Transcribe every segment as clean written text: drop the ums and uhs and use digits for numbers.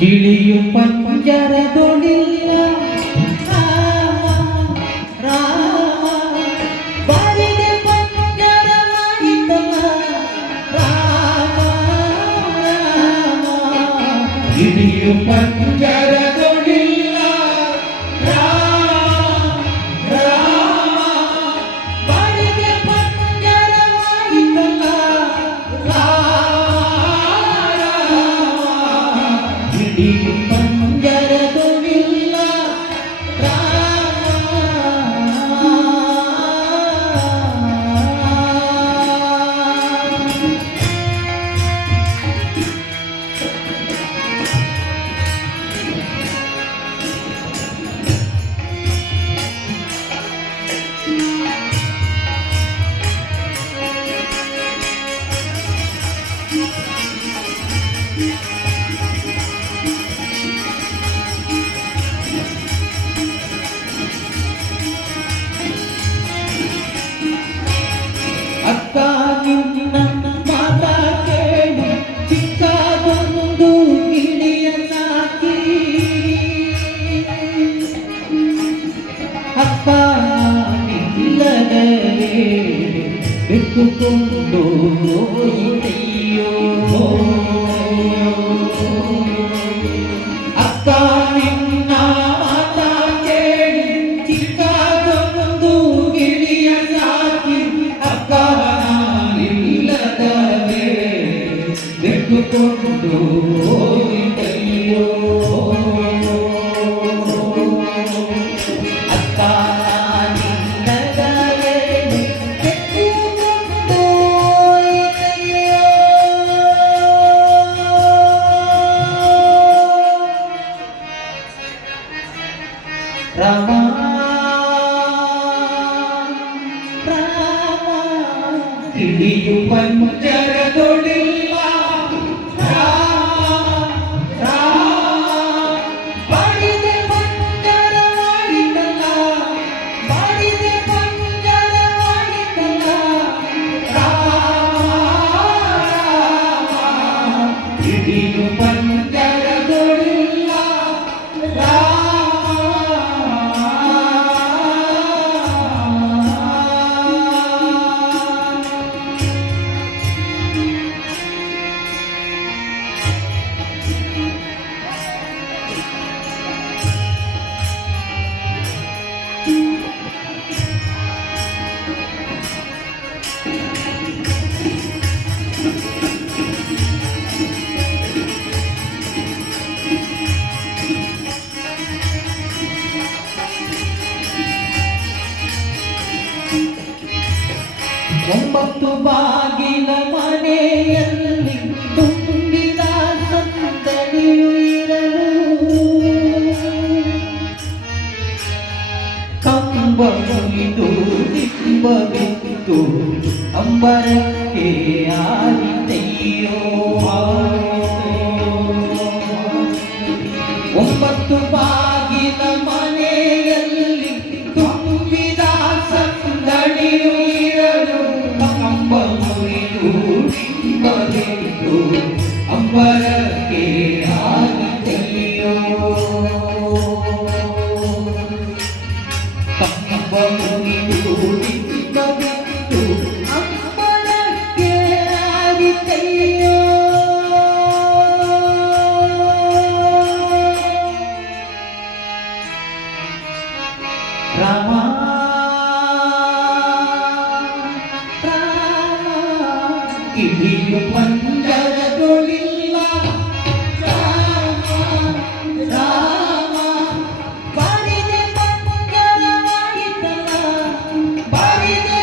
ಗಿಳಿಯು ಪಂಜರದೊಳಿಲ್ಲ ಬಾರಿಗೆ ಪಂಜರ ಮಾಡಿತಲ್ಲ ಗಿಳಿಯು ಪಂಜರದೊಳಿಲ್ಲ ಬಾರಿಗೆ ಪಂಜರ ಮಾಡಿತಲ್ಲ ಗಿಳಿಯು ಪಂಜರದೊಳಿಲ್ಲ ಅಕ್ಕ ನಿನ್ನ ಮಾತ ಕೇಳಿ ಚಿಕ್ಕದೊಂದು ಗಿಳಿಯ ಸಾಕಿ ಅಪ್ಪ ನಿಲ್ಲದಲೇ ಬೆಕ್ಕುಕೊಂಡು ಹೋಯಿತೆಯೋ ಅಕ್ಕ ನಿನ್ನ ಮಾತ ಕೇಳಿ ಚಿಕ್ಕದೊಂದು ಗಿಳಿಯ ಸಾಕಿ ಅಕ್ಕ ನಿಲ್ಲದಲೇ ಬೆಕ್ಕುಕೊಂಡು ಹೋಯಿತೆಯೋ ಅಕ್ಕ ನಿಲ್ಲದಲೇ ಬೆಕ್ಕುಕೊಂಡು ಹೋಯಿತೆಯೋ ರಾಮ ಗಿಳಿಯು ಪಂಜರದೊಳಿಲ್ಲ ಬಾಡಿದೆ ಪಂಜರವಾಗಿದ್ದಲ್ಲ ಬಾಡಿದೆ ಪಂಜರವಾಗಿದ್ದಲ್ಲ ಗಿಳಿಯು ಪಂಜರದೊಳಿಲ್ಲ ಒಂಬತ್ತು ಬಾಗಿಲ ಮನೆಯಲ್ಲಿ ತುಂಬಿದ ಸಂದಣಿಯು ಇರಲು ಕಂಬ ಮುಗಿದು ದಿಬ್ಬವಿತ್ತು ಅಂಬರಕ್ಕೆ ಆರಿತೆಯೋ ಒಂಬತ್ತು ಬಾಗಿಲ ಮನೆಯಲ್ಲಿ ತುಂಬಿದ ಸಂದಣಿಯು ಇರಲು ಕಂಬ ಮುರಿದು ದಿಬ್ಬವಿತ್ತು ಅಂಬರಕ್ಕೆ ಆರಿತೆಯೋ ಕಂಬ ಮುರಿದು ದಿಬ್ಬವಿತ್ತು ಅಂಬರಕ್ಕೆ ಆರಿತೆಯೋ ರಾಮ ಗಿಳಿಯು ಪಂಜರದೊಳಿಲ್ಲ ರಾಮ ಬಾಡಿದೆ ಪಂಜರವಾಗಿದ್ದಲ್ಲ ಬಾಡಿದೆ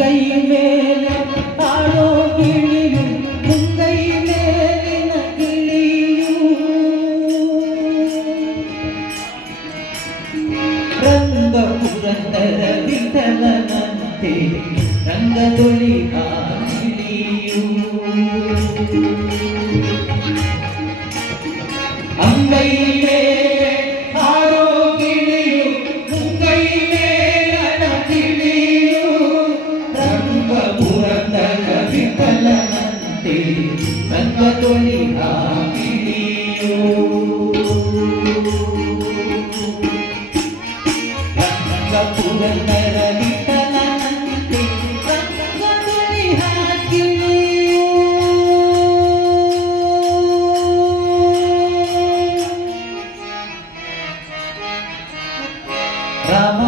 ಮುಂಗೈ ಮೇಲೆ ಆಡೋ ಗಿಳಿಯು ಮುಂಗೈ ಮೇಲಿನ ಗಿಳಿಯು ರಂಗ ಪುರಂದರ ವಿಠಲನಂತೆ ರಂಗದೊಳಿ ಗಿಳಿಯು ಅಂಗೈ ಮೇಲೆ ಆಡೋ ಗಿಳಿಯು ಮುಂಗೈ ಮೇಲನ ಗಿಳಿಯು ರಂಗ ಪುರಂದರ ವಿಠಲನಂತೆ ರಂಗದೊಳಿ ಗಿಳಿಯು ರಂಗ ಪುರಂದರ ವಿಠಲನಂತೆ ರಂಗದೊಳಿ ಗಿಳಿಯು ರಾಮ